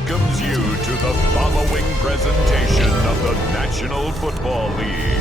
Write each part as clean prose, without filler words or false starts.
welcomes you to the following presentation of the National Football League.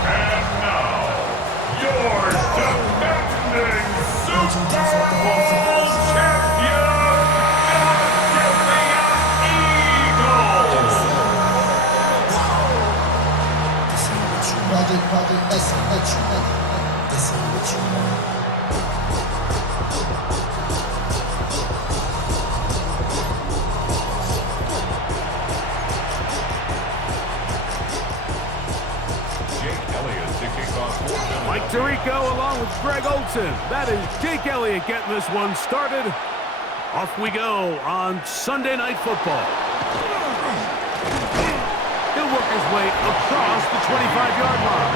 And now, your defending Super Bowl champion, Mike Tirico along with Greg Olson. That is Jake Elliott getting this one started. Off we go on Sunday Night Football. He'll work his way across the 25-yard line.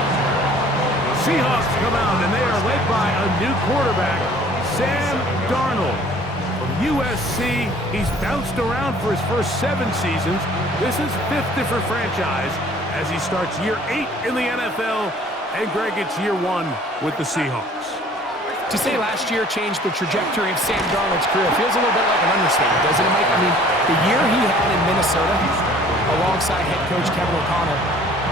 Seahawks come out, and they are led by a new quarterback, Sam Darnold. From USC, he's bounced around for his first 7 seasons. This is 5th different franchise as he starts year 8 in the NFL. And Greg, it's year 1 with the Seahawks. To say last year changed the trajectory of Sam Darnold's career feels a little bit like an understatement, doesn't it, Mike? I mean, the year he had in Minnesota alongside head coach Kevin O'Connell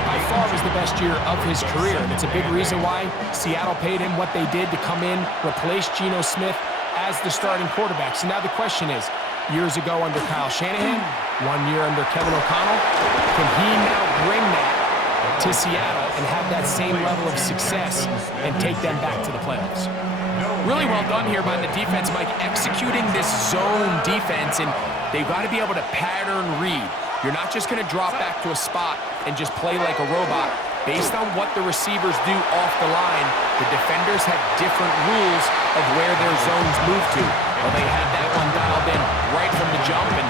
by far was the best year of his career. And it's a big reason why Seattle paid him what they did to come in, replace Geno Smith as the starting quarterback. So now the question is, years ago under Kyle Shanahan, 1 year under Kevin O'Connell, can he now bring that to Seattle and have that same level of success and take them back to the playoffs? Really well done here by the defense, Mike, executing this zone defense, and they've got to be able to pattern read. You're not just going to drop back to a spot and just play like a robot. Based on what the receivers do off the line, the defenders have different rules of where their zones move to. Well, they had that one dialed in right from the jump, and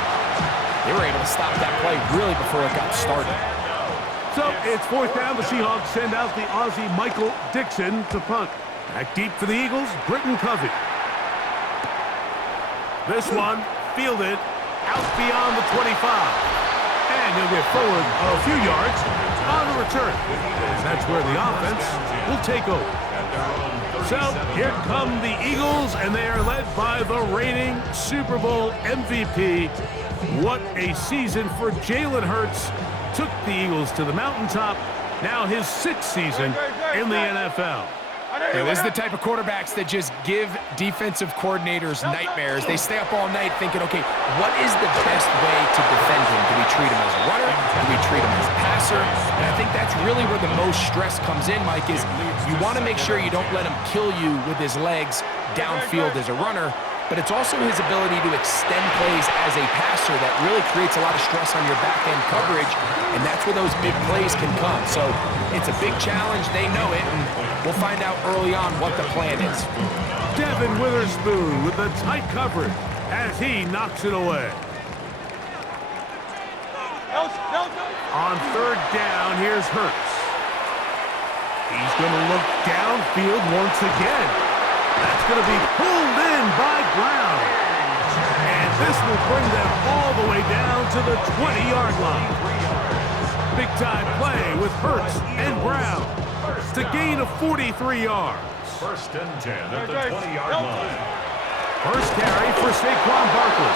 they were able to stop that play really before it got started. So it's 4th down. The Seahawks send out the Aussie Michael Dixon to punt. Back deep for the Eagles, Britton Covey. This one fielded out beyond the 25. And he'll get forward a few yards on the return. And that's where the offense will take over. So here come the Eagles, and they are led by the reigning Super Bowl MVP. What a season for Jalen Hurts. Took the Eagles to the mountaintop. Now his 6th season in the NFL. Yeah, this is the type of quarterbacks that just give defensive coordinators nightmares. They stay up all night thinking, okay, what is the best way to defend him? Do we treat him as a runner? Do we treat him as a passer? And I think that's really where the most stress comes in, Mike, is you want to make sure you don't let him kill you with his legs downfield as a runner, but it's also his ability to extend plays as a passer that really creates a lot of stress on your back-end coverage, and that's where those big plays can come. So it's a big challenge. They know it, and we'll find out early on what the plan is. Devin Witherspoon with the tight coverage as he knocks it away. On 3rd down, here's Hurts. He's going to look downfield once again. That's going to be pulled in by Brown. And this will bring them all the way down to the 20-yard line. Big-time play with Hurts and Brown to gain of 43 yards. 1st and 10 at the 20-yard line. First carry for Saquon Barkley.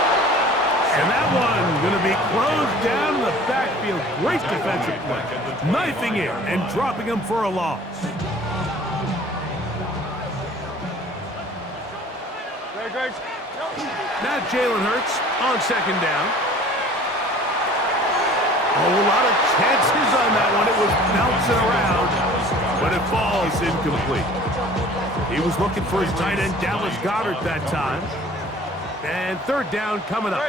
And that one going to be closed down in the backfield. Great defensive play. Knifing in and dropping him for a loss. Now Jalen Hurts on 2nd down. A whole lot of chances on that one. It was bouncing around, but it falls incomplete. He was looking for his tight end, Dallas Goedert, that time. And 3rd down coming up.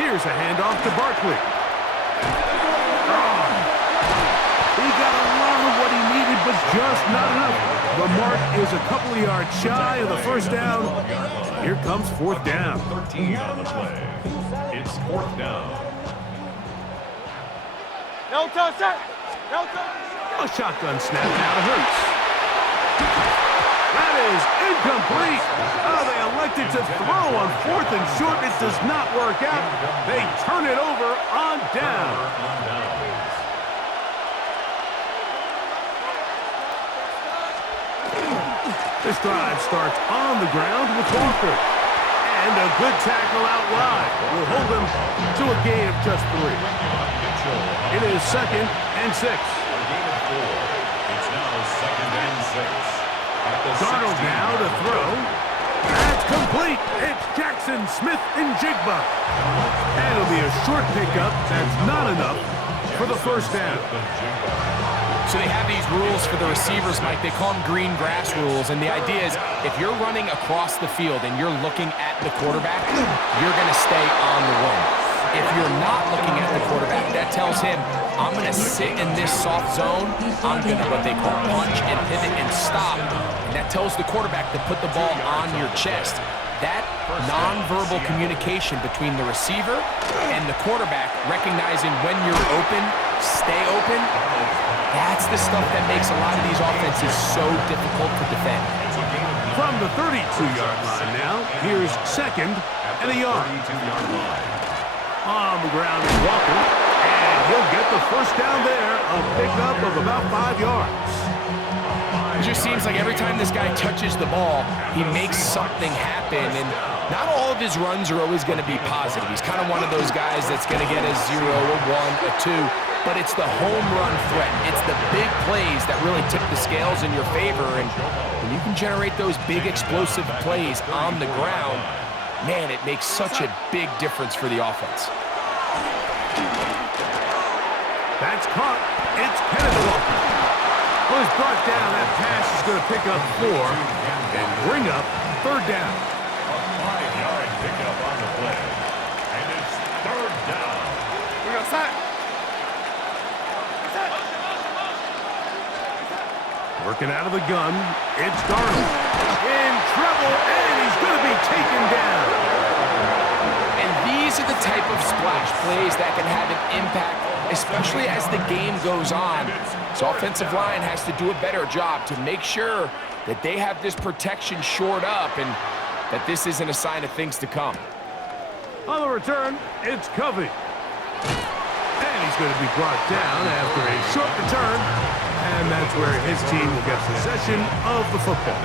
Here's a handoff to Barkley. Oh, just not enough. The mark is a couple of yards shy of the first down. Here comes fourth down. 13 on the play. It's fourth down. A shotgun snap now to Hurts. That is incomplete. Oh, they elected to throw on fourth and short. It does not work out. They turn it over on down. This drive starts on the ground with Walker. And a good tackle out wide will hold them to a gain of just 3. It is 2nd and 6. It's now 2nd and 6. Darnold now to throw. That's complete. It's Jackson, Smith, and Jigba. And it'll be a short pickup. That's not enough for the first down. So they have these rules for the receivers, Mike. They call them green grass rules. And the idea is if you're running across the field and you're looking at the quarterback, you're going to stay on the run. If you're not looking at the quarterback, that tells him, I'm going to sit in this soft zone. I'm going to what they call punch and pivot and stop. And that tells the quarterback to put the ball on your chest. That nonverbal communication between the receiver and the quarterback, recognizing when you're open, stay open, that's the stuff that makes a lot of these offenses so difficult to defend. From the 32-yard line now, here's 2nd and a yard. On the ground is Walker, and he'll get the first down there, a pickup of about 5 yards. It just seems like every time this guy touches the ball, he makes something happen, and not all of his runs are always going to be positive. He's kind of one of those guys that's going to get a 0, a 1, a 2, but it's the home run threat. It's the big plays that really tip the scales in your favor, and when you can generate those big explosive plays on the ground, man, it makes such a big difference for the offense. That's caught. It's Kenneth Walker. Was brought down. That pass is going to pick up 4 and bring up 3rd down. A 5-yard pickup on the play. And it's 3rd down. We're going to set. Working out of the gun, it's Darnold. In trouble, and he's going to be taken down. And these are the type of splash plays that can have an impact, especially as the game goes on. So offensive line has to do a better job to make sure that they have this protection shored up and that this isn't a sign of things to come. On the return, it's Covey. And he's going to be brought down after a short return. And that's where his team will get possession of the football.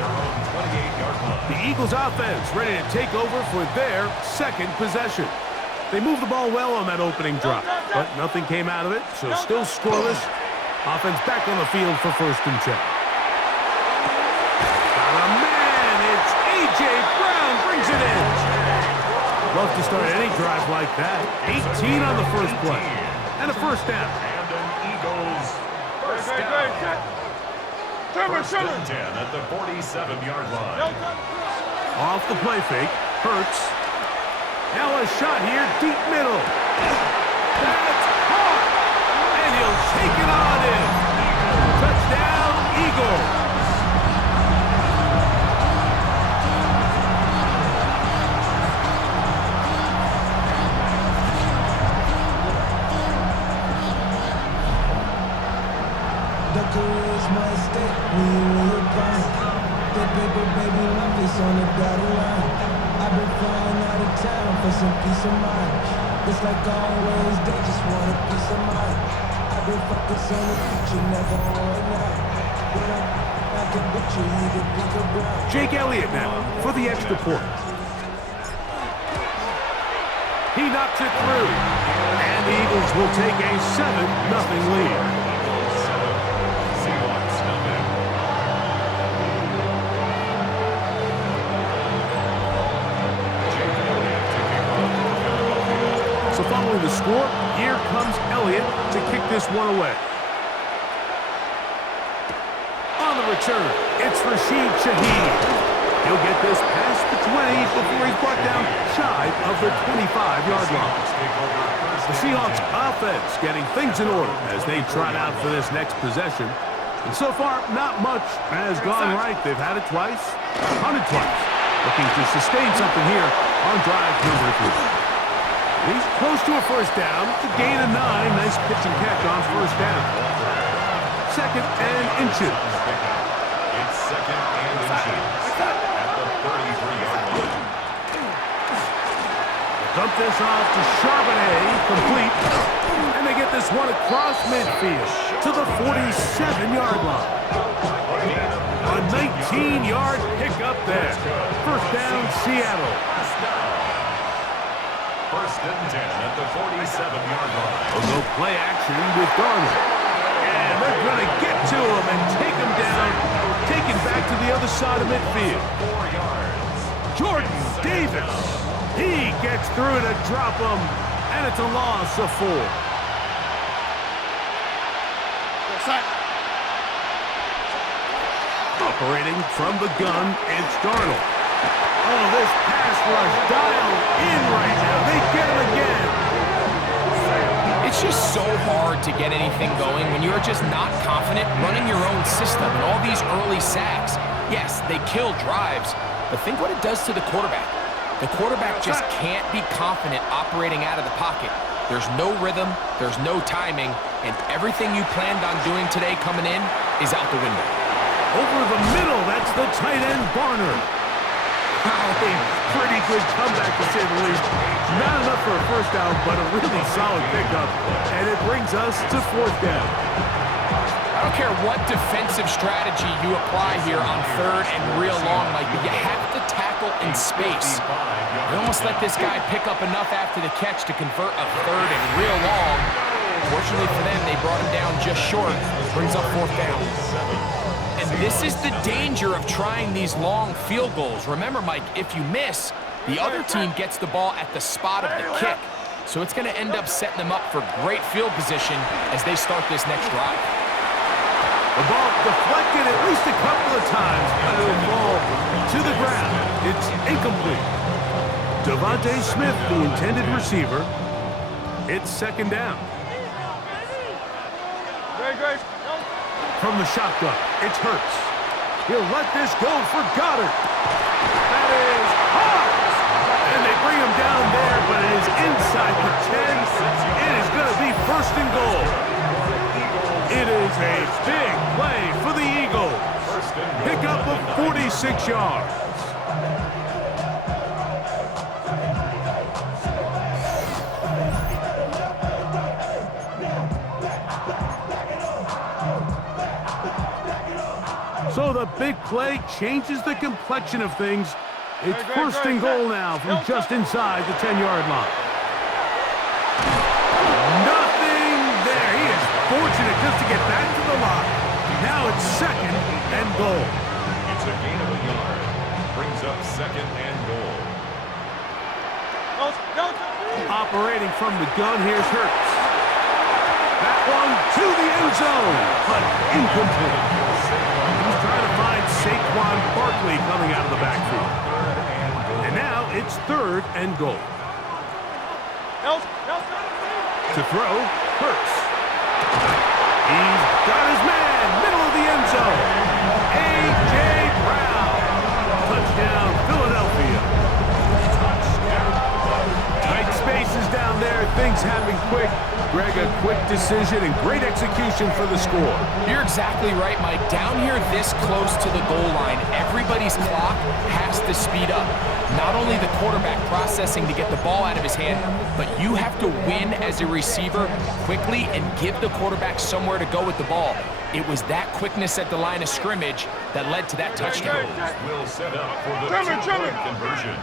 The Eagles offense ready to take over for their 2nd possession. They moved the ball well on that opening drive, but nothing came out of it, so still scoreless. Offense back on the field for 1st and 10. Got a man, it's A.J. Brown brings it in. Love to start any drive like that. 18 on the first play. And a first down. And an Eagles first down. First and 10 at the 47-yard line. Off the play fake, Hurts. Now a shot here, deep middle. That's caught. And he'll take it on in. Touchdown, Eagles. The career is my estate when you in your prime. The paper, baby, love is on the dotted line. I've been flying out of town for some peace of mind. It's like always, they just want a piece of mind. I've been focused on the future, never on now. When I can picture you to pick a brown. Jake Elliott now for the extra point. He knocks it through. And the Eagles will take a 7-0 lead. So following the score, here comes Elliott to kick this one away. On the return, it's Rashid Shaheed. He'll get this past the 20 before he's brought down shy of the 25-yard line. The Seahawks offense getting things in order as they trot out for this next possession. And so far, not much has gone right. They've had it twice, hunted twice. Looking to sustain something here on drive number 3. He's close to a first down. It's a gain of 9. Nice pitch and catch on first down. Second and inches. It's second and inches at the 33-yard line. Dump this off to Charbonnet, complete. And they get this one across midfield to the 47-yard line. A 19-yard pickup there. First down, Seattle. First and 10 at the 47-yard line. We'll go play action with Darnold. And they're going to get to him and take him down, taken back to the other side of midfield. 4 yards. Jordan Davis. He gets through to drop him, and it's a loss of 4. Operating from the gun, it's Darnold. Oh, this pass rush dialed in right now. They get him again. It's just so hard to get anything going when you're just not confident running your own system and all these early sacks. Yes, they kill drives, but think what it does to the quarterback. The quarterback just can't be confident operating out of the pocket. There's no rhythm, there's no timing, and everything you planned on doing today coming in is out the window. Over the middle, that's the tight end, Barner. A pretty good comeback, to say the least. Not enough for a first down, but a really solid pickup. And it brings us to fourth down. I don't care what defensive strategy you apply here on third and real long, Mike, but you have to tackle in space. You almost let this guy pick up enough after the catch to convert a third and real long. Fortunately for them, they brought him down just short. Brings up fourth down. And this is the danger of trying these long field goals. Remember, Mike, if you miss, the other team gets the ball at the spot of the kick. So it's going to end up setting them up for great field position as they start this next drive. The ball deflected at least a couple of times, but it'll fall to the ground. It's incomplete. Devontae Smith, the intended receiver. It's second down. From the shotgun, it's Hurts. He'll let this go for Goddard. That is hard. And they bring him down there, but it is inside the 10. It is going to be first and goal. It is a big play for the Eagles. Pickup of 46 yards. So the big play changes the complexion of things. It's first and goal now from just inside the 10-yard line. Nothing there. He is fortunate just to get back to the line. Now it's second and goal. It's a gain of a yard. Brings up second and goal. Operating from the gun, here's Hurts. That one to the end zone, but incomplete. He's trying to find Saquon Barkley coming out of the backfield. And now it's third and goal. To throw, Hurts. He's got his man, middle of the end zone. A.J. Brown. Touchdown, Philadelphia. Tight spaces down there, things happen quick. Greg, a quick decision and great execution for the score. You're exactly right, Mike. Down here this close to the goal line, everybody's clock has to speed up. Not only the quarterback processing to get the ball out of his hand, but you have to win as a receiver quickly and give the quarterback somewhere to go with the ball. It was that quickness at the line of scrimmage that led to that touchdown. Will set up for the two-point conversion.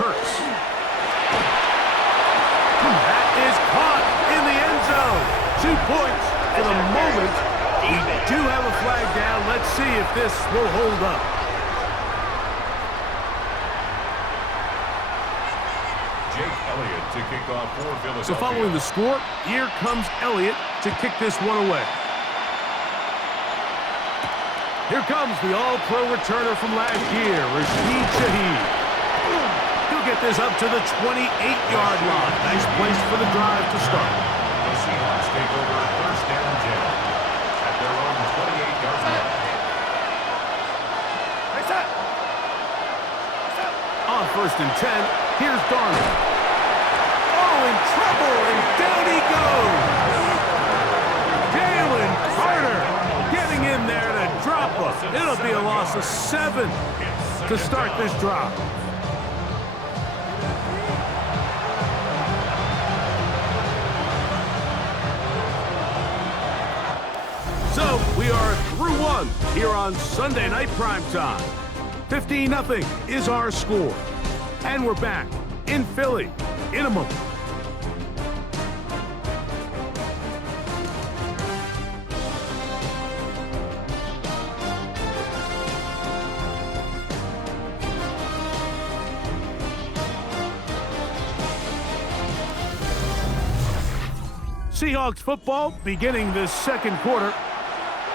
Hurts. That is caught in the end zone. 2 points for the moment. We do have a flag down. Let's see if this will hold up. Jake Elliott to kick off for Philadelphia. So following the score, here comes Elliott to kick this one away. Here comes the all-pro returner from last year, Rashid Shaheed. He'll get this up to the 28-yard line. Nice place for the drive to start. The Seahawks take over first and 10 at their own On 1st and 10, here's Darnold. Oh, in trouble, and down he goes. Jalen Carter getting in there to drop him. It'll be a loss of 7 to start this drive. So, we are through one here on Sunday Night Primetime. 15-0 is our score. And we're back in Philly in a moment. Seahawks football beginning this second quarter.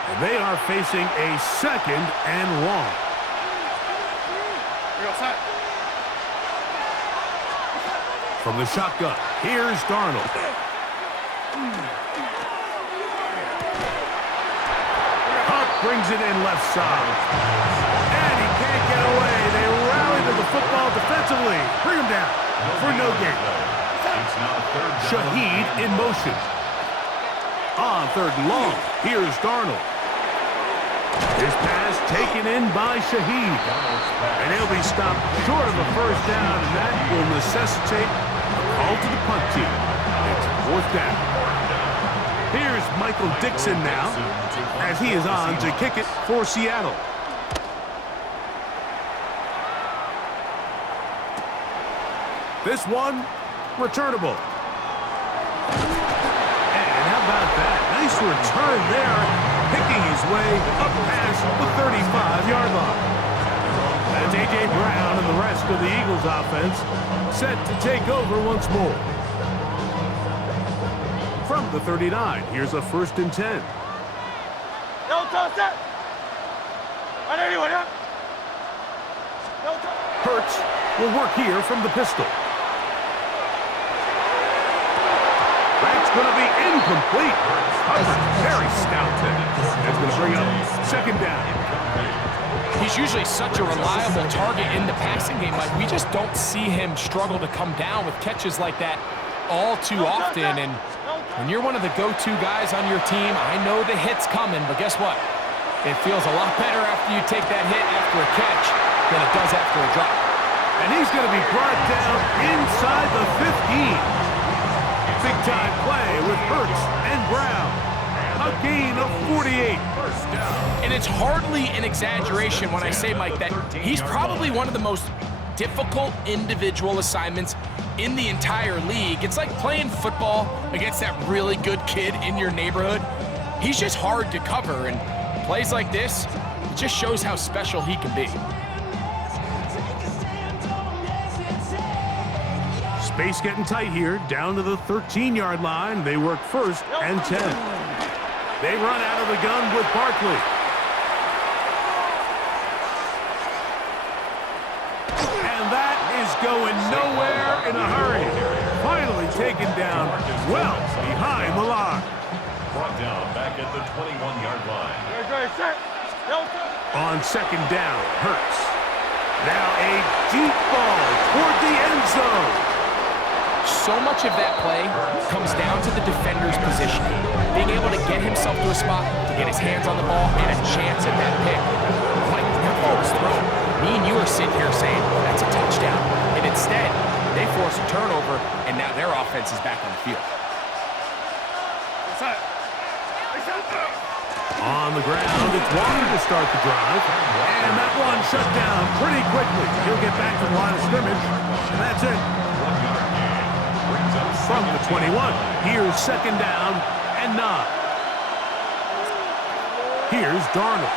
And they are facing a 2nd and long. From the shotgun, here's Darnold. Hunt brings it in left side. And he can't get away. They rally to the football defensively. Bring him down for no gain. Shaheed in motion. On 3rd and long, here's Darnold. His pass taken in by Shaheed. And he'll be stopped short of a first down, and that will necessitate a call to the punt team. It's 4th down. Here's Michael Dixon now, as he is on to kick it for Seattle. This one, returnable. And how about that? Nice return there, picking his way up past the 35-yard line. That's A.J. Brown and the rest of the Eagles offense set to take over once more. From the 39, here's a 1st and 10. Hurts will work here from the pistol. That's going to be incomplete. Very stout. That's going to bring up 2nd down. He's usually such a reliable target in the passing game. Like, we just don't see him struggle to come down with catches like that all too often. And when you're one of the go-to guys on your team, I know the hit's coming, but guess what? It feels a lot better after you take that hit after a catch than it does after a drop. And he's going to be brought down inside the 15. Big-time play with Hurts and Brown. A gain of 48. And it's hardly an exaggeration when I say, Mike, that he's probably one of the most difficult individual assignments in the entire league. It's like playing football against that really good kid in your neighborhood. He's just hard to cover, and plays like this, it just shows how special he can be. Space getting tight here, down to the 13-yard line. They work 1st and 10. They run out of the gun with Barkley. And that is going nowhere in a hurry. Finally taken down well behind the line. Brought down back at the 21-yard line. On 2nd down, Hurts. Now a deep ball toward the end zone. So much of that play comes down to the defender's positioning. Being able to get himself to a spot, to get his hands on the ball, and a chance at that pick. Like, that ball was thrown. Me and you are sitting here saying, that's a touchdown. And instead, they force a turnover, and now their offense is back on the field. On the ground, it's Waller to start the drive. And that one shut down pretty quickly. He'll get back to the line of scrimmage, and that's it. From the 21, here's 2nd down and 9. Here's Darnold.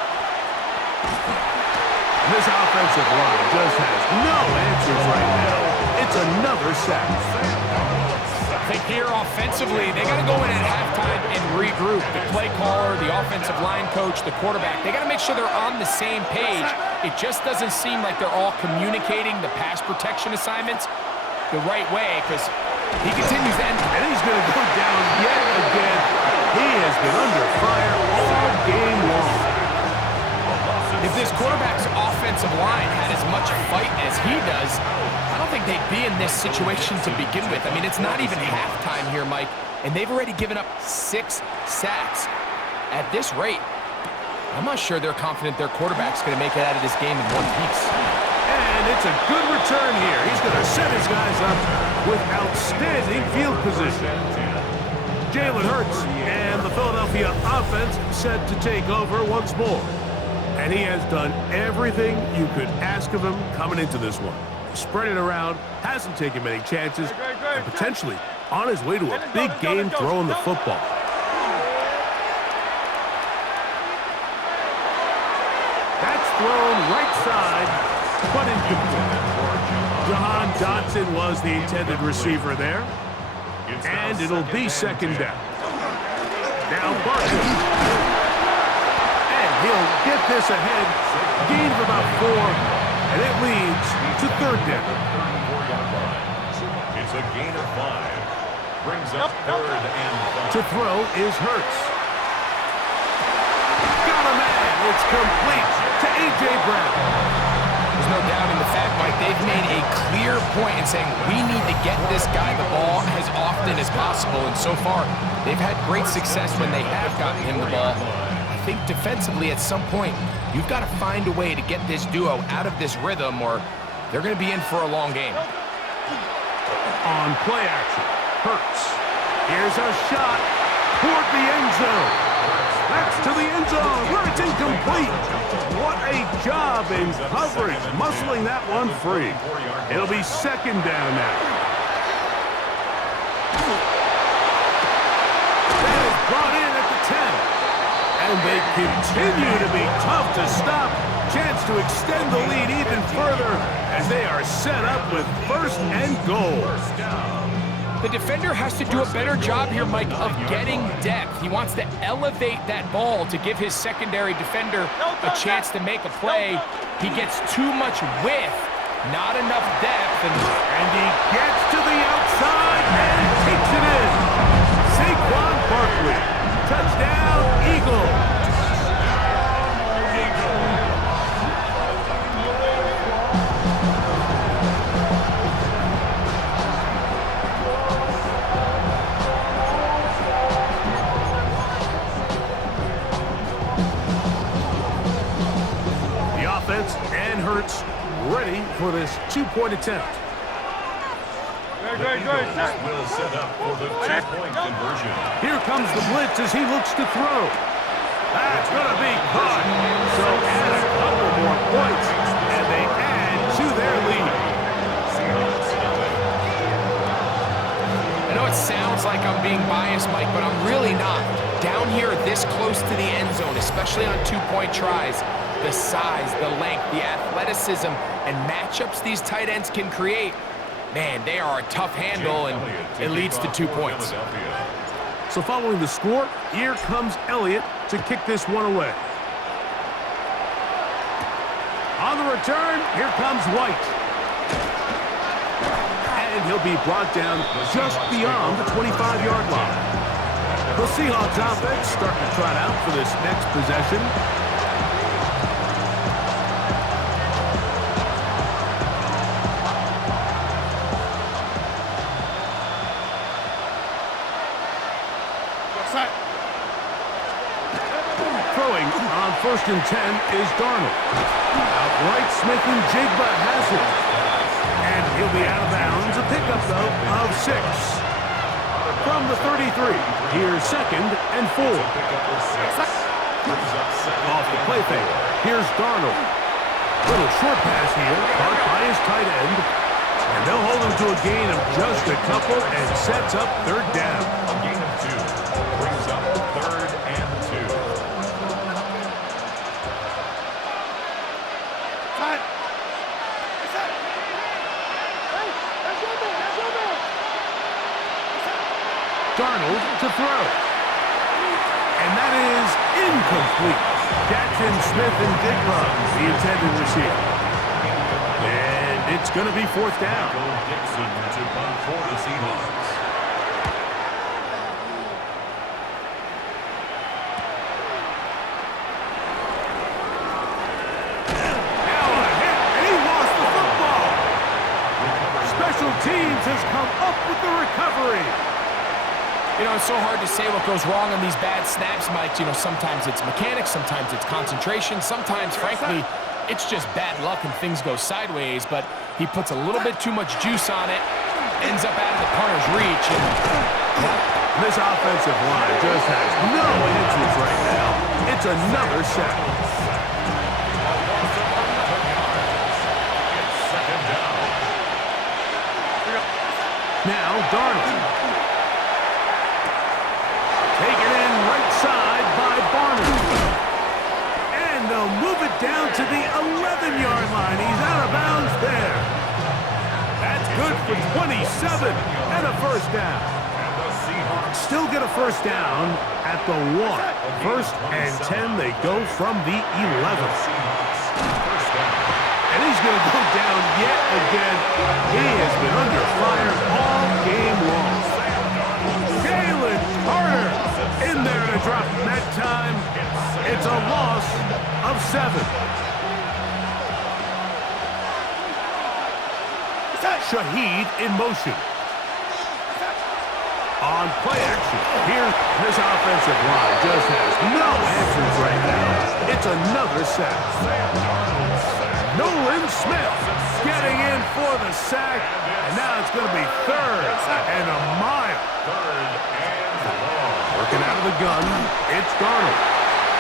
This offensive line just has no answers right now. It's another sack. I think here offensively, they got to go in at halftime and regroup. The play caller, the offensive line coach, the quarterback, they got to make sure they're on the same page. It just doesn't seem like they're all communicating the pass protection assignments the right way, because he continues to end, and he's going to go down yet again. He has been under fire all game long. If this quarterback's offensive line had as much fight as he does, I don't think they'd be in this situation to begin with. I mean, it's not even halftime here, Mike, and they've already given up 6 sacks. At this rate, I'm not sure they're confident their quarterback's going to make it out of this game in one piece. And it's a good return here. He's going to set his guys up with outstanding field position. Jalen Hurts and the Philadelphia offense set to take over once more. And he has done everything you could ask of him coming into this one. Spread it around, hasn't taken many chances, and potentially on his way to a big game throwing the football. That's thrown right side, but incomplete. Jahan Dotson was the intended receiver there. And it'll be second down. Now Barkley. And he'll get this ahead. Gain of about 4. And it leads to third down. It's a gain of 5. Brings up third and 5. To throw is Hurts. Got a man. It's complete to A.J. Brown. There's no doubt in the fact, Mike, they've made a clear point in saying we need to get this guy the ball as often as possible. And so far, they've had great success when they have gotten him the ball. I think defensively at some point, you've got to find a way to get this duo out of this rhythm or they're going to be in for a long game. On play action, Hurts. Here's a shot toward the end zone. That's to the end zone where it's incomplete. What a job in coverage, muscling that one free. It'll be second down now. That is brought in at the 10. And they continue to be tough to stop. Chance to extend the lead even further as they are set up with first and goal. The defender has to do a better job here, Mike, of getting depth. He wants to elevate that ball to give his secondary defender a chance to make a play. He gets too much width, not enough depth. And he gets to the outside and takes it in. Saquon Barkley. Touchdown, Eagles. And Hurts ready for this 2-point attempt. The Eagles will set up for the 2-point conversion. Here comes the blitz as he looks to throw. That's going to be caught. So add a couple more points, and they add to their lead. I know it sounds like I'm being biased, Mike, but I'm really not. Down here this close to the end zone, especially on 2-point tries, the size, the length, the athleticism, and matchups these tight ends can create, man, they are a tough handle, and it leads to 2 points. So following the score, here comes Elliott to kick this one away. On the return, here comes White. And he'll be brought down just beyond the 25-yard line. The Seahawks offense starting to trot out for this next possession. Throwing on 1st and 10 is Darnold. Outright Smith and Jigba has it. And he'll be out of bounds. A pickup, though, of 6. From the 33, here's 2nd and 4. Off the play fake, here's Darnold. Little short pass here, caught by his tight end. And they'll hold him to a gain of just a couple and sets up third down. A gain of 2 brings up third and 2. Darnold to throw. And that is incomplete. Jackson Smith and Jigba, the intended receiver. And it's going to be 4th down. Dixon to punt for the Seahawks. teams has come up with the recovery. You know, it's so hard to say what goes wrong on these bad snaps, Mike. You know, sometimes it's mechanics, sometimes it's concentration, sometimes, frankly, it's just bad luck and things go sideways, but he puts a little bit too much juice on it, ends up out of the punter's reach. And this offensive line just has no answers right now. It's another sack. Now Darnold. Taken in right side by Barner. And they'll move it down to the 11-yard line. He's out of bounds there. That's good for 27 and a first down. Still get a first down at the 1. First and 10, they go from the 11. And he's going to go down yet again. He has been under fire all game long. Jalen Carter in there to drop him that time. It's a loss of 7. Shaheed in motion. On play action. Here, this offensive line just has no answers right now. It's another sack. Nolan Smith getting in for the sack. And now it's going to be 3rd and a mile. Working out of the gun, it's Darnold.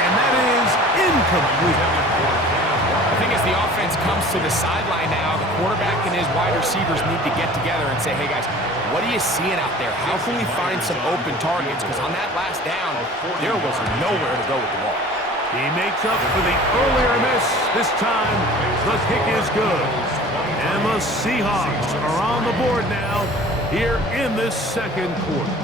And that is incomplete. I think as the offense comes to the sideline now, the quarterback and his wide receivers need to get together and say, hey, guys, what are you seeing out there? How can we find some open targets? Because on that last down, there was nowhere to go with the ball. He makes up for the earlier miss. This time, the kick is good. And the Seahawks are on the board now here in this second quarter.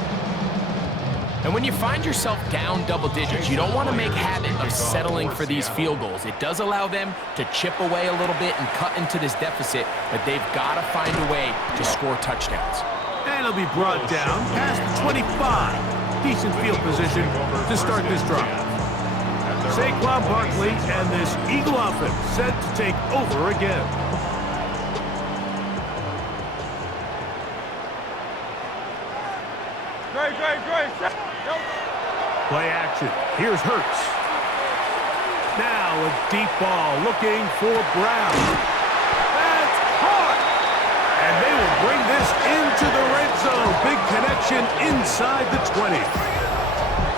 And when you find yourself down double digits, you don't want to make habit of settling for these field goals. It does allow them to chip away a little bit and cut into this deficit, but they've got to find a way to score touchdowns. And it'll be brought down past the 25. Decent field position to start this drive. Saquon Barkley and this Eagle offense set to take over again. Great. Play action. Here's Hurts. Now a deep ball looking for Brown. That's caught. And they will bring this into the red zone. Big connection inside the 20.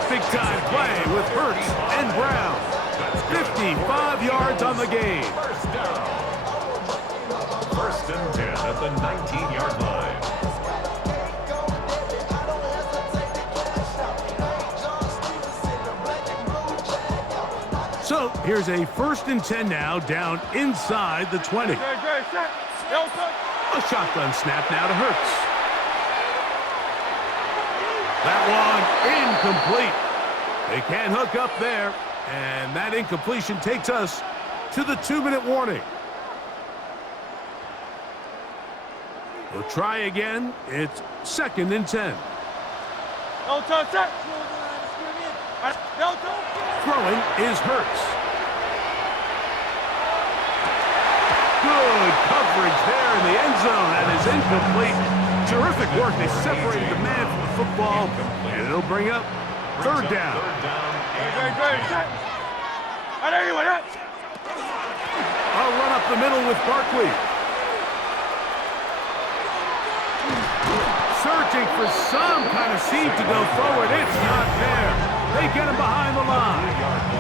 Big time play with Hurts and Brown. 55 yards on the game. First and 10 at the 19-yard line. So here's a first and 10 now down inside the 20. A shotgun snap now to Hurts. That one incomplete. They can't hook up there, and that incompletion takes us to the 2-minute warning. We'll try again. It's second and 10. Throwing is Hurts. Good coverage there in the end zone. That is incomplete. Terrific work. They separated the man from the football, and it'll bring up third down. I'll run up the middle with Barkley. Searching for some kind of seam to go forward. It's not there. They get him behind the line.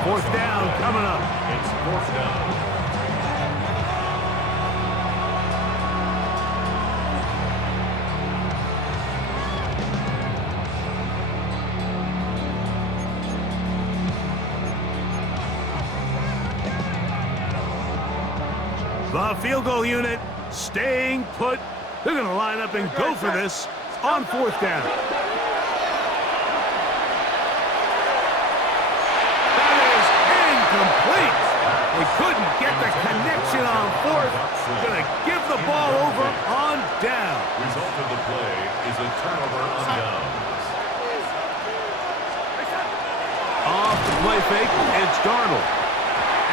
Fourth down coming up. It's fourth down. The field goal unit staying put. They're going to line up and go for this on fourth down. That is incomplete. They couldn't get the connection on fourth. Going to give the ball over on down. Result of the play is a turnover on downs. Off the play fake, it's Darnold.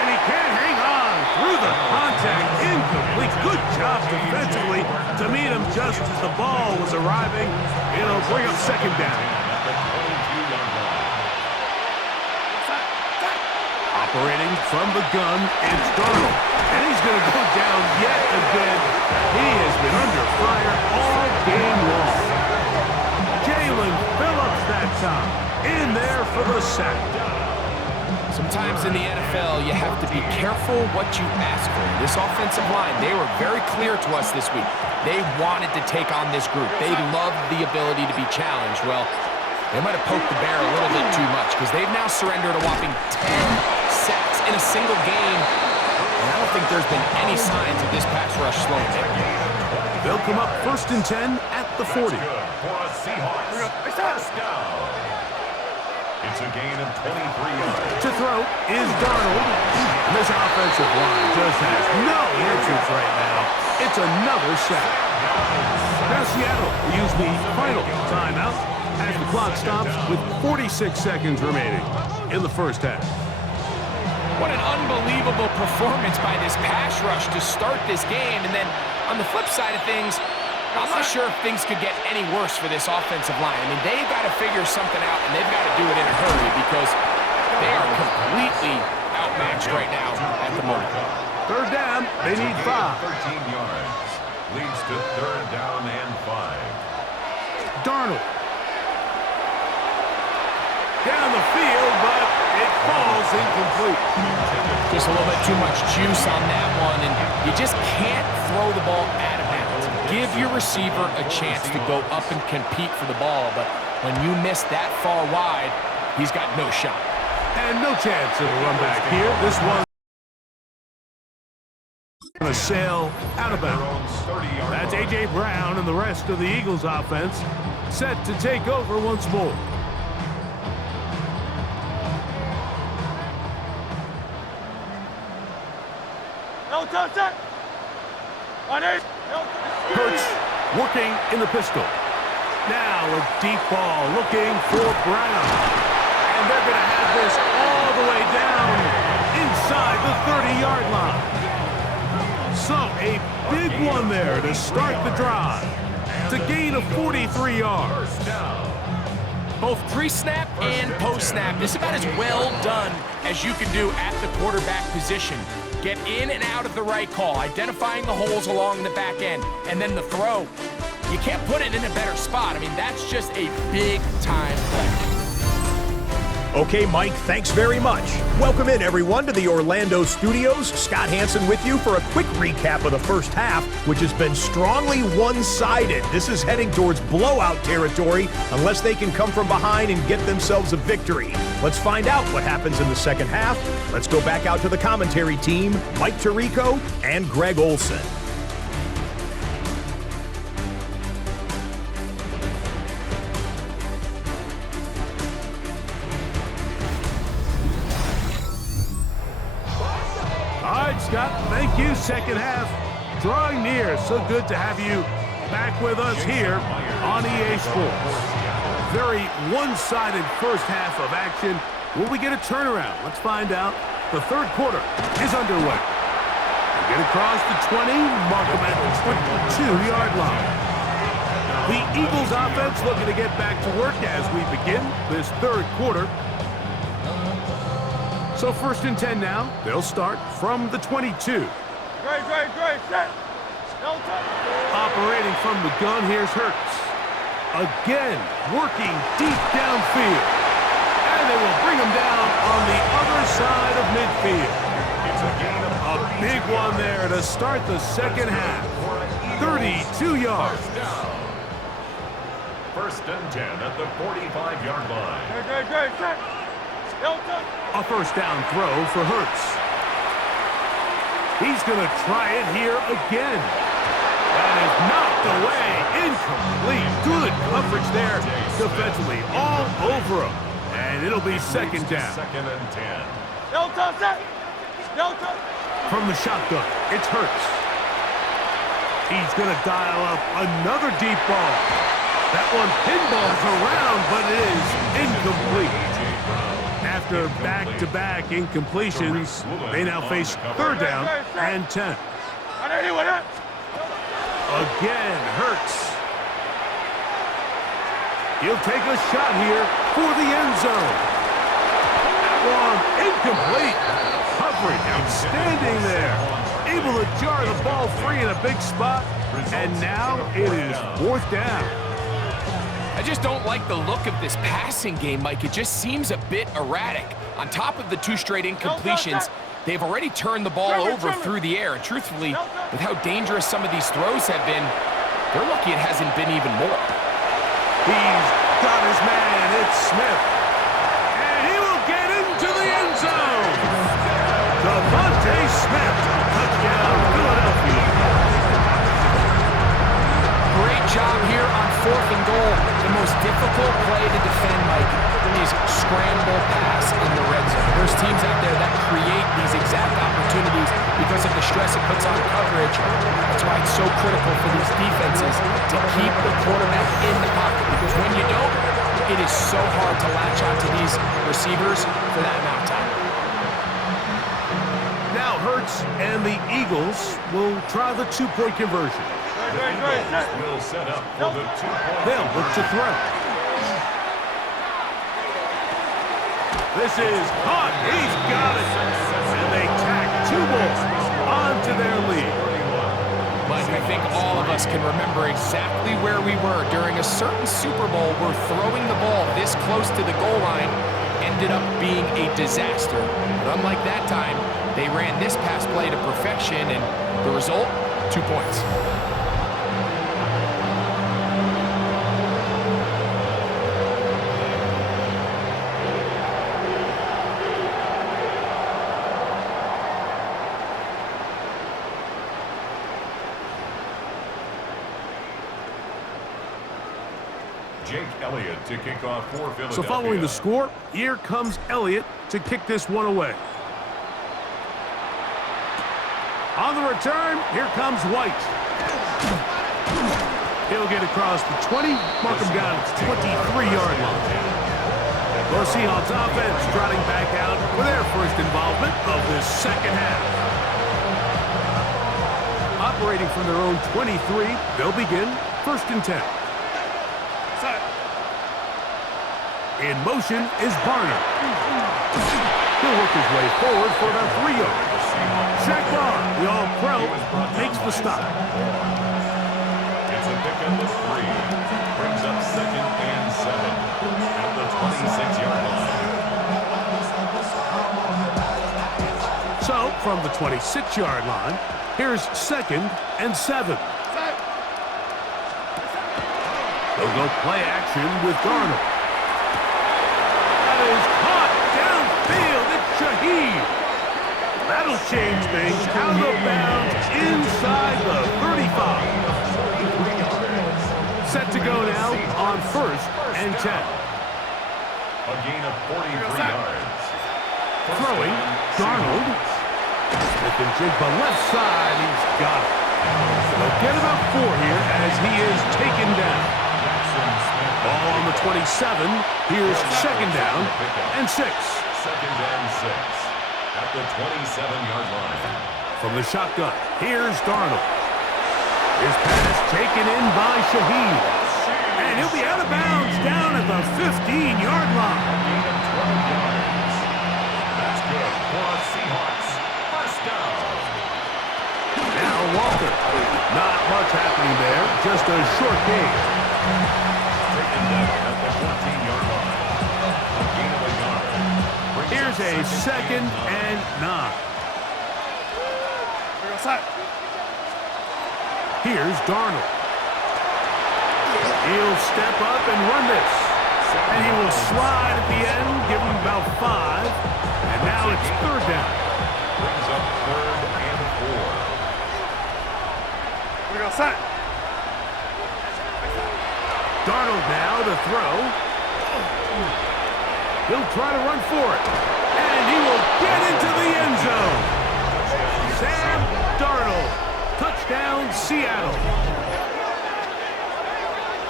And he can't hang on through the contact. Incomplete. Good job defensively to meet him just as the ball was arriving. It'll bring up second down. Operating from the gun, it's Darnold. And he's going to go down yet again. He has been under fire all game long. Jalen Phillips that time. In there for the sack. Sometimes in the NFL, you have to be careful what you ask for. This offensive line, they were very clear to us this week. They wanted to take on this group. They loved the ability to be challenged. Well, they might have poked the bear a little bit too much because they've now surrendered a whopping 10 sacks in a single game. And I don't think there's been any signs of this pass rush slowing down. They'll come up 1st and 10 at the 40. It's a gain of 23 yards. To throw is Darnold. This offensive line just has no answers right now. It's another sack. Now Seattle will use the final timeout as the clock stops with 46 seconds remaining in the first half. What an unbelievable performance by this pass rush to start this game. And then on the flip side of things, I'm not sure if things could get any worse for this offensive line. I mean, they've got to figure something out, and they've got to do it in a hurry because they are completely outmatched right now at the moment. Third down, they need 5. 13 yards. Leads to third down and 5. Darnold. Down the field, but it falls incomplete. Just a little bit too much juice on that one, and you just can't throw the ball out of bounds. Give your receiver a chance to go up and compete for the ball, but when you miss that far wide, he's got no shot. And no chance of a run back here. This one going to sail out of bounds. That's A.J. Brown and the rest of the Eagles offense set to take over once more. Hurts working in the pistol. Now a deep ball looking for Brown. And they're going to have this all the way down inside the 30-yard line. So a big one there to start the drive. To gain of 43 yards. Both pre-snap and post-snap, this is about as well done as you can do at the quarterback position. Get in and out of the right call, identifying the holes along the back end, and then the throw. You can't put it in a better spot. I mean, that's just a big-time play. Okay, Mike, thanks very much. Welcome in, everyone, to the Orlando studios. Scott Hansen with you for a quick recap of the first half, which has been strongly one-sided. This is heading towards blowout territory unless they can come from behind and get themselves a victory. Let's find out what happens in the second half. Let's go back out to the commentary team, Mike Tirico and Greg Olson. Scott, thank you. Second half drawing near. So good to have you back with us here on EA Sports. Very one-sided first half of action. Will we get a turnaround? Let's find out. The third quarter is underway. They get across the 20, mark them at the 22-yard line. The Eagles offense looking to get back to work as we begin this third quarter. So 1st and 10 now. They'll start from the 22. Great, set. Operating from the gun, here's Hurts. Again, working deep downfield. And they will bring him down on the other side of midfield. A big one there to start the second half. 32 yards. 1st and 10 at the 45-yard line. Great, set. A first down throw for Hurts. He's going to try it here again. That is knocked away. Incomplete. Good coverage there defensively. All over him. And it'll be second down. 2nd and 10. From the shotgun, it's Hurts. He's going to dial up another deep ball. That one pinballs around, but it is incomplete. After back-to-back incompletions, they now face third down and 10. Again, Hurts. He'll take a shot here for the end zone. That one incomplete. Coverage outstanding there. Able to jar the ball free in a big spot. And now it is fourth down. I just don't like the look of this passing game, Mike. It just seems a bit erratic. On top of the 2 straight incompletions, they've already turned the ball over through the air. And truthfully, with how dangerous some of these throws have been, they're lucky it hasn't been even more. He's got his man. It's Smith. And he will get into the end zone. Devontae Smith. Touchdown, Philadelphia. Great job here on 4th and goal. The most difficult play to defend, Mike, is scramble pass in the red zone. There's teams out there that create these exact opportunities because of the stress it puts on coverage. That's why it's so critical for these defenses to keep the quarterback in the pocket, because when you don't, it is so hard to latch onto these receivers for that amount of time. Now Hurts and the Eagles will try the 2-point conversion. Will set up for the 2-point. They'll look to throw. This is caught. He's got it. And they tack 2 more onto their lead. Mike, I think all of us can remember exactly where we were during a certain Super Bowl where throwing the ball this close to the goal line ended up being a disaster. But unlike that time, they ran this pass play to perfection, and the result, 2 points. Jake Elliott to kick off for Philadelphia. So following the score, here comes Elliott to kick this one away. On the return, here comes White. He'll get across the 20, mark him down at the 23-yard line. The Seahawks offense trotting back out for their first involvement of this second half. Operating from their own 23, they'll begin 1st and 10. In motion is Barner. He'll work his way forward for about 3 yards. Shaq Barr, the All-Pro, makes the stop. It's a pickup of 3. Brings up 2nd and 7 at the 26-yard line. So, from the 26-yard line, here's 2nd and 7. They'll go play action with Darnold. Is caught downfield. It's Shaheed. That'll change things. Out of bounds inside the 35. Set to go now on 1st and 10. A gain of 43 yards. Throwing, Darnold. Smith and Jigba left side. He's got it. They'll get about 4 here as he is taken down. Ball on the 27. Here's 2nd down and 6. 2nd and 6 at the 27-yard line. From the shotgun, here's Darnold. His pass taken in by Shaheed. And he'll be out of bounds down at the 15-yard line. Gain of 12 yards. That's good for the Seahawks. First down. Now Walker. Not much happening there. Just a short gain. Taken down at the 14-yard line. A gain of a yard. Here's a 2nd and 9. Here's Darnold. He'll step up and run this. And he will slide at the end, give him about 5. And now it's 3rd down. Brings up 3rd and 4. Darnold now to throw. He'll try to run for it. And he will get into the end zone. Sam Darnold. Touchdown, Seattle.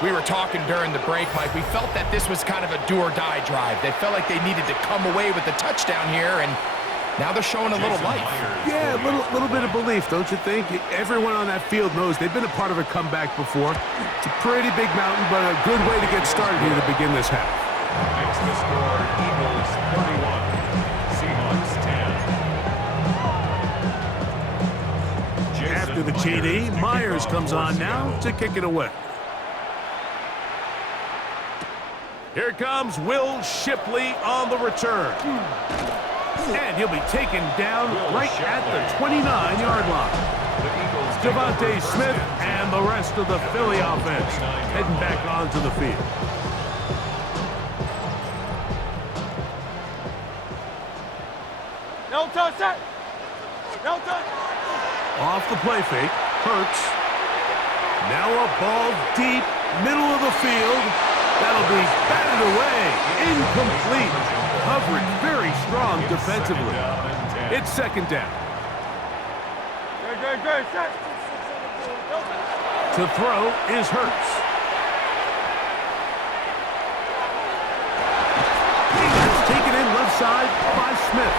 We were talking during the break, Mike. We felt that this was kind of a do-or-die drive. They felt like they needed to come away with the touchdown here, and now they're showing a little life. Yeah, a little bit of belief, don't you think? Everyone on that field knows they've been a part of a comeback before. It's a pretty big mountain, but a good way to get started here to begin this half. Makes the score Eagles 31, Seahawks 10. After the TD, Myers comes on now to kick it away. Here comes Will Shipley on the return. And he'll be taken down right at the 29-yard line. Devontae Smith and the rest of the Philly offense heading back onto the field. No touch, set. No touch. Off the play fake, Hurts. Now a ball deep, middle of the field. That'll be batted away, incomplete. Coverage very strong defensively. It's second down. Great, set. To throw is Hurts. It's taken in left side by Smith.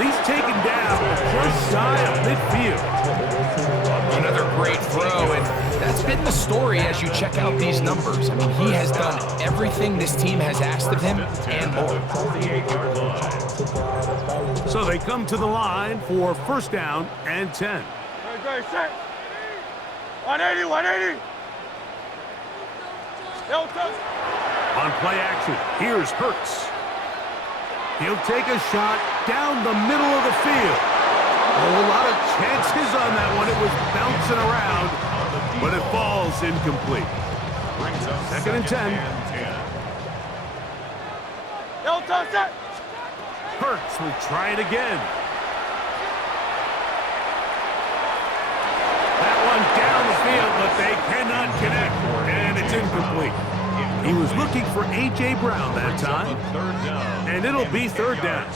He's taken down just shy of midfield. Another great throw, and that's been the story as you check out these numbers. I mean, he has done everything this team has asked of him and more. 48-yard line. So they come to the line for first down and 10. Great, set. 180. No touch. On play action, here's Hurts. He'll take a shot down the middle of the field. Oh, a lot of chances on that one. It was bouncing around, but it falls incomplete. Second and 10. No touch, set. Hurts will try it again. That one down the field, but they cannot connect, and it's incomplete. He was looking for A.J. Brown that time, and it'll be third down.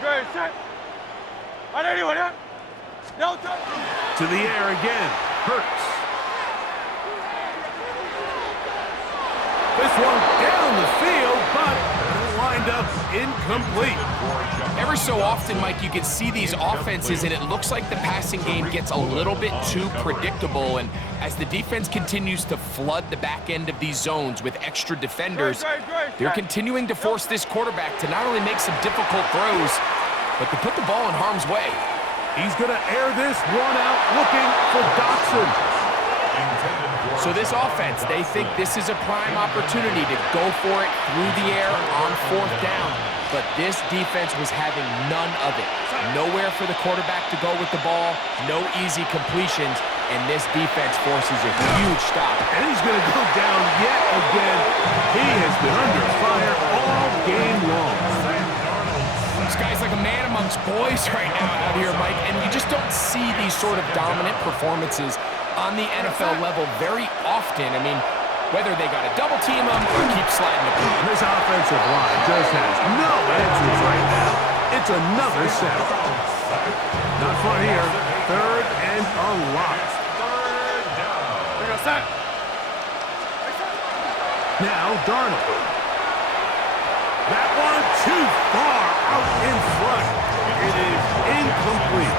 Great, set. 180, no touch. To the air again, Hurts. This one down the field, but lined up incomplete. Every so often, Mike, you can see these offenses, and it looks like the passing game gets a little bit too predictable. And as the defense continues to flood the back end of these zones with extra defenders, they're continuing to force this quarterback to not only make some difficult throws, but to put the ball in harm's way. He's going to air this one out, looking for Dotson. So this offense, they think this is a prime opportunity to go for it through the air on fourth down. But this defense was having none of it. Nowhere for the quarterback to go with the ball, no easy completions, and this defense forces a huge stop. And he's going to go down yet again. He has been under fire all game long. This guy's like a man amongst boys right now out here, Mike, and you just don't see these sort of dominant performances on the NFL level very often. I mean, whether they got to double team him or keep sliding the ball. This offensive line just has no answers right now. It's another set. Not fun here. Third and a lot. Now Darnold. That one too far out in front. It is incomplete.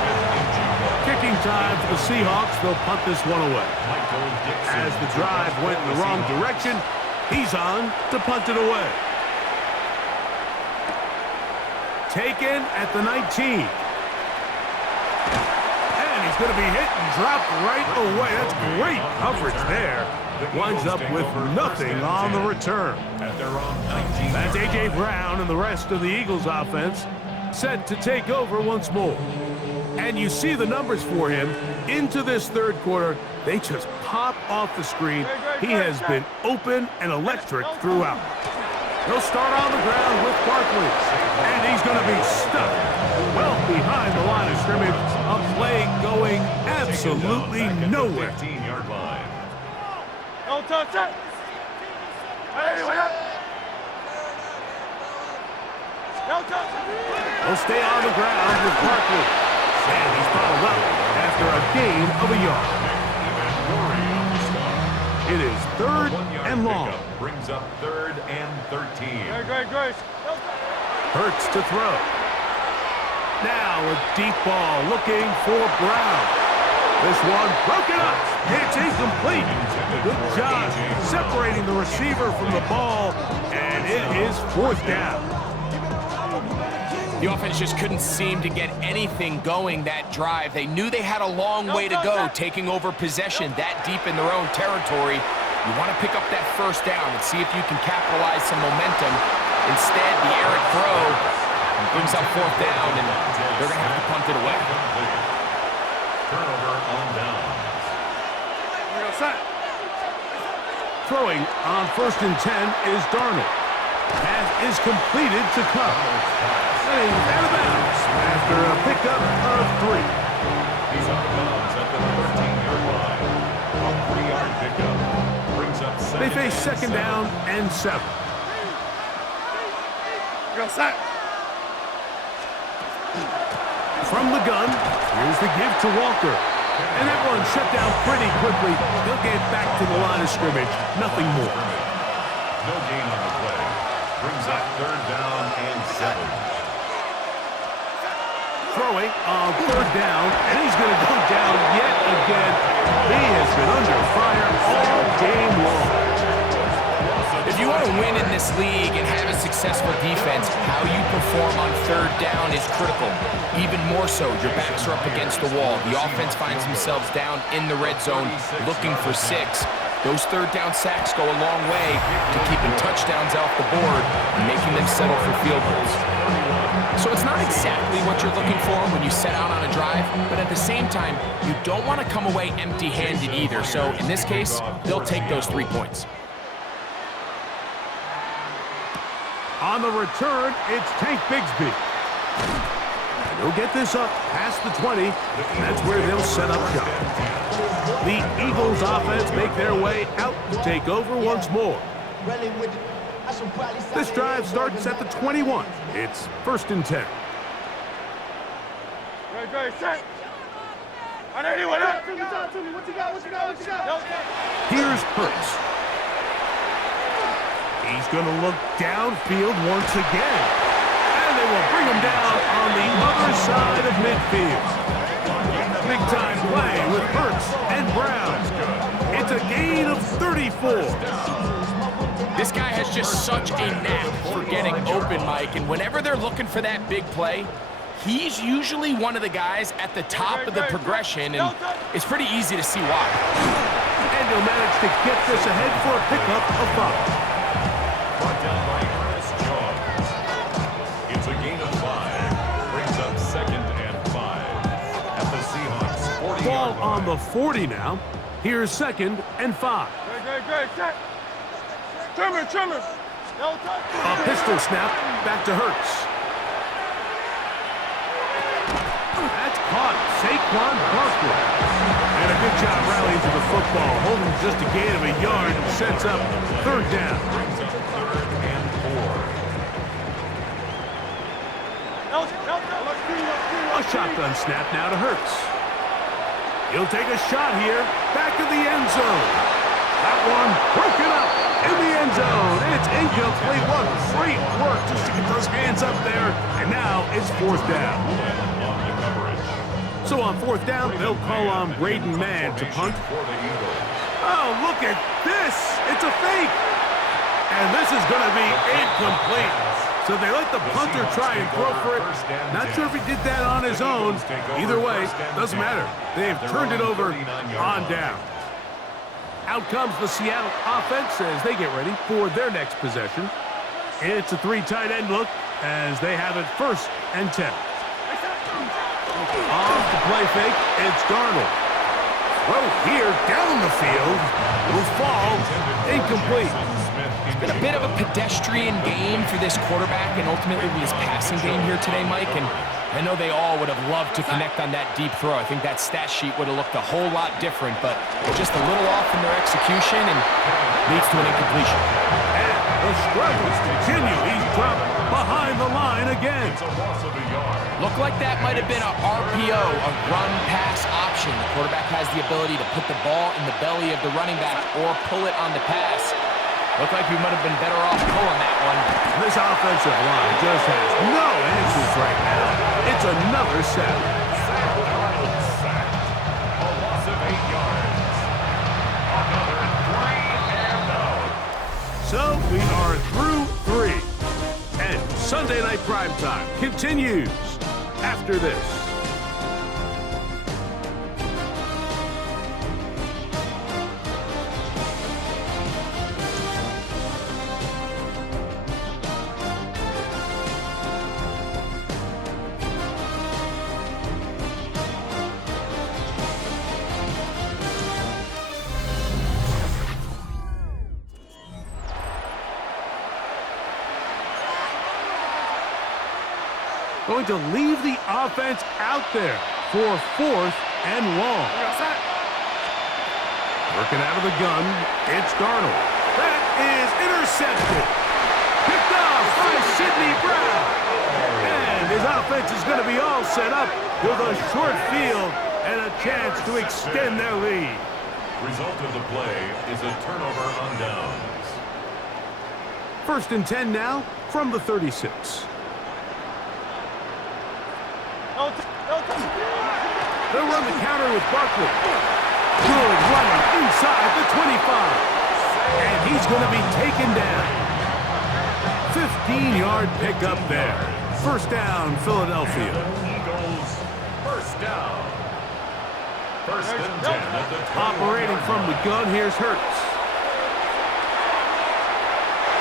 Kicking time for the Seahawks. They'll punt this one away. As the drive went in the wrong direction, he's on to punt it away. Taken at the 19. And he's going to be hit and dropped right away. That's great coverage there. Winds up with nothing on the return. That's A.J. Brown and the rest of the Eagles offense set to take over once more. And you see the numbers for him into this third quarter. They just pop off the screen. He has been open and electric throughout. He'll start on the ground with Barkley. And he's going to be stuck well behind the line of scrimmage. A play going absolutely nowhere. 15-yard line. No touch, set. No touch. He'll stay on the ground with Barkley. And he's bottled up after a gain of a yard. It is third and long. Brings up third and 13. Great. Hurts to throw. Now a deep ball looking for Brown. This one broken up. It's incomplete. Good job separating the receiver from the ball, and it is fourth down. The offense just couldn't seem to get anything going that drive. They knew they had a long way to go taking over possession that deep in their own territory. You want to pick up that first down and see if you can capitalize some momentum. Instead, the errant throw brings up fourth down, and they're going to have to punt it away. Turnover on downs. Throwing on 1st and 10 is Darnold. Pass is completed to Cup. And he's out of bounds after a pickup of 3. He's out of bounds at the 13-yard line. A 3-yard pickup brings up second. They face second down and 7. From the gun, here's the give to Walker. And that one shut down pretty quickly. He'll get back to the line of scrimmage. Nothing more. No gain on the play. Brings up third down and 7. Throwing on 3rd down, and he's going to go down yet again. He has been under fire all game long. If you want to win in this league and have a successful defense, how you perform on 3rd down is critical. Even more so, your backs are up against the wall. The offense finds themselves down in the red zone looking for 6. Those 3rd down sacks go a long way to keeping touchdowns off the board and making them settle for field goals. So it's not exactly what you're looking for when you set out on a drive, but at the same time, you don't want to come away empty-handed either. So in this case, they'll take those 3 points. On the return, it's Tank Bigsby. And he'll get this up past the 20, and that's where they'll set up shop. The Eagles offense make their way out to take over once more. This drive starts at the 21. It's 1st and 10. Great, set. On anyone up. What you got? Here's Hurts. He's going to look downfield once again. And they will bring him down on the other side of midfield. Big-time play with Hurts and Brown. It's a gain of 34. This guy has just such a knack for getting open, Mike, and whenever they're looking for that big play, he's usually one of the guys at the top of the progression, and it's pretty easy to see why. And he'll manage to get this ahead for a pickup of 5. Brought down by Chris Jones. It's a gain of 5. Brings up 2nd and 5 at the Seahawks 40-yard Ball line. on the 40 now. Here's 2nd and 5. Great, set. Trimmer. A pistol snap back to Hurts. That's caught. Saquon Barkley. And a good job rallying to the football. Holding just a gain of a yard and sets up 3rd down. Brings up 3rd and 4. A shotgun snap now to Hurts. He'll take a shot here. Back of the end zone. That one broken up in the end zone. And it's incomplete. What great work just to get those hands up there. And now it's 4th down. On the coverage. So on 4th down, they'll call on Braden Mann to punt. For the Eagles. Oh, look at this. It's a fake. And this is going to be incomplete. So they let the punter try and throw for it. Not sure if he did that on his own. Either way, doesn't matter. They've turned it over on down. Out comes the Seattle offense as they get ready for their next possession. It's a 3 tight end look as they have it 1st and 10. Off the play fake, it's Darnold. Throw here down the field. Will fall incomplete. It's been a bit of a pedestrian game for this quarterback and ultimately his passing game here today, Mike. And I know they all would have loved to connect on that deep throw. I think that stat sheet would have looked a whole lot different, but just a little off in their execution and leads to an incompletion. And The struggles continue. He's dropped behind the line again. It's a loss of a yard. Looked like that might have been a RPO, a run-pass option. The quarterback has the ability to put the ball in the belly of the running back or pull it on the pass. Looked like we might have been better off pulling that one. This offensive line just has no answers right now. It's another sack. A loss of 8 yards. Another 3 and out. So we are through 3. And Sunday Night Primetime continues after this. Going to leave the offense out there for 4th and long. Working out of the gun, it's Darnold. That is intercepted. Picked off by Sidney Brown. And his offense is going to be all set up with a short field and a chance to extend their lead. Result of the play is a turnover on downs. 1st and 10 now from the 36. They'll run the counter with Barkley. Good running inside the 25. And he's going to be taken down. 15-yard pickup there. 1st down, Philadelphia. Eagles, 1st down. 1st and 10 at the 20. Operating from the gun, here's Hurts.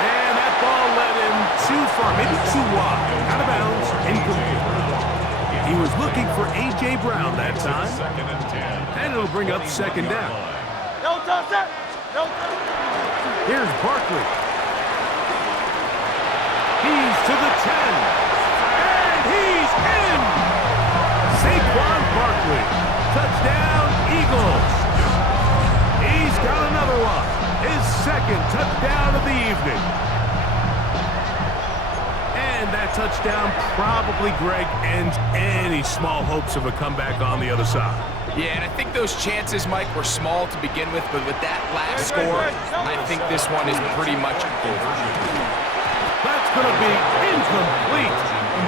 And that ball led him too far, maybe too wide. Out of bounds, incomplete. He was looking for A.J. Brown that time. 2nd and 10. And it'll bring up 2nd down. No touch that. No touch. Here's Barkley. He's to the 10. And he's in! Saquon Barkley. Touchdown, Eagles. He's got another one. His 2nd touchdown of the evening. And that touchdown probably, Greg, ends any small hopes of a comeback on the other side. Yeah, and I think those chances, Mike, were small to begin with, but with that last score, I think this one is pretty much over. That's going to be incomplete.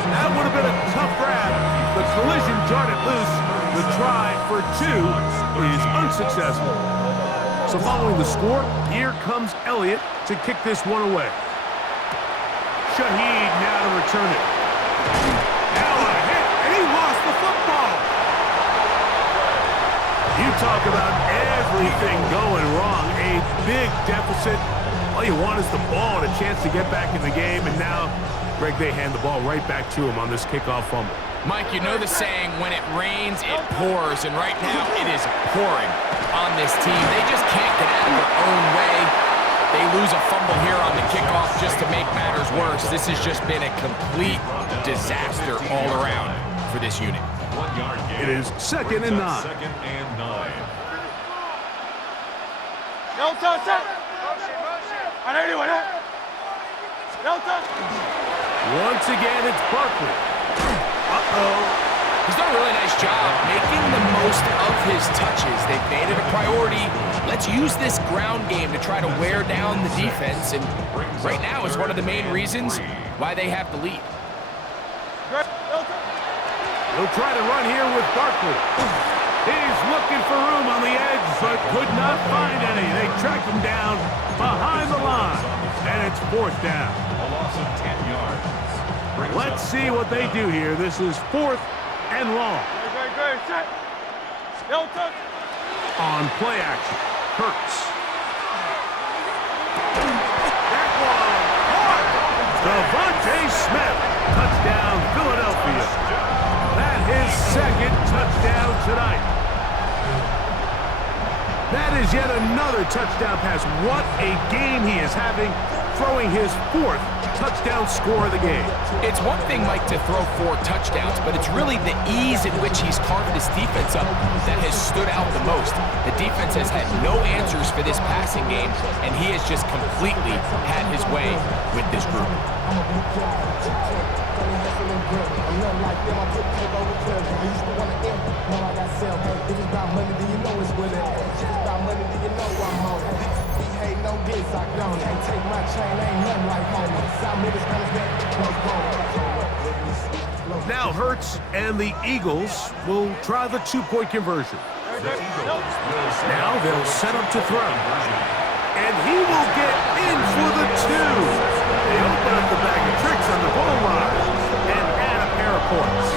That would have been a tough grab. The collision jarred it loose. The try for 2 is unsuccessful. So following the score, here comes Elliott to kick this one away. Shaheed now to return it. Now a hit, and he lost the football. You talk about everything going wrong. A big deficit. All you want is the ball and a chance to get back in the game, and now, Greg, they hand the ball right back to him on this kickoff fumble. Mike, you know the saying, when it rains, it pours, and right now it is pouring on this team. They just can't get out of their own way. They lose a fumble here on the kickoff just to make matters worse. This has just been a complete disaster all around for this unit. 1 yard gain. It is 2nd and 9. 2nd and 9. No touch that. On anyone. No touch. Once again, it's Barkley. Uh-oh. He's done a really nice job making the most of his touches. They've made it a priority. Let's use this ground game to try to wear down the defense, and right now is one of the main reasons why they have the lead. He'll try to run here with Barkley. He's looking for room on the edge, but could not find any. They track him down behind the line, and it's 4th down. A loss of 10 yards. Let's see what they do here. This is 4th and long. Great. Set. No touch. On play action, Hurts. That one caught. Devontae Smith. Touchdown, Philadelphia. That his 2nd touchdown tonight. That is yet another touchdown pass. What a game he is having. throwing his 4th touchdown score of the game. It's one thing, Mike, to throw 4 touchdowns, but it's really the ease in which he's carved his defense up that has stood out the most. The defense has had no answers for this passing game, and he has just completely had his way with this group. Now Hurts and the Eagles will try the 2-point conversion. Now they'll set up to throw. And he will get in for the 2. They open up the bag of tricks on the goal line and add a pair of points.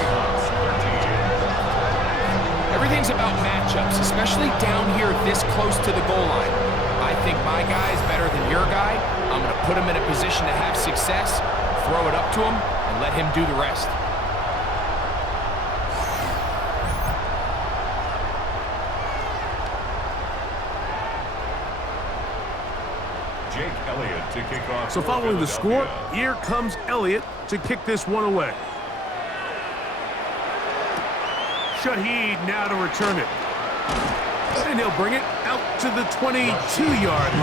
Everything's about matchups, especially down here this close to the goal line. I think my guy is better than your guy. I'm going to put him in a position to have success, throw it up to him, and let him do the rest. To kick off. So following the score, here comes Elliott to kick this one away. Shaheed now to return it. And he'll bring it out to the 22-yard line.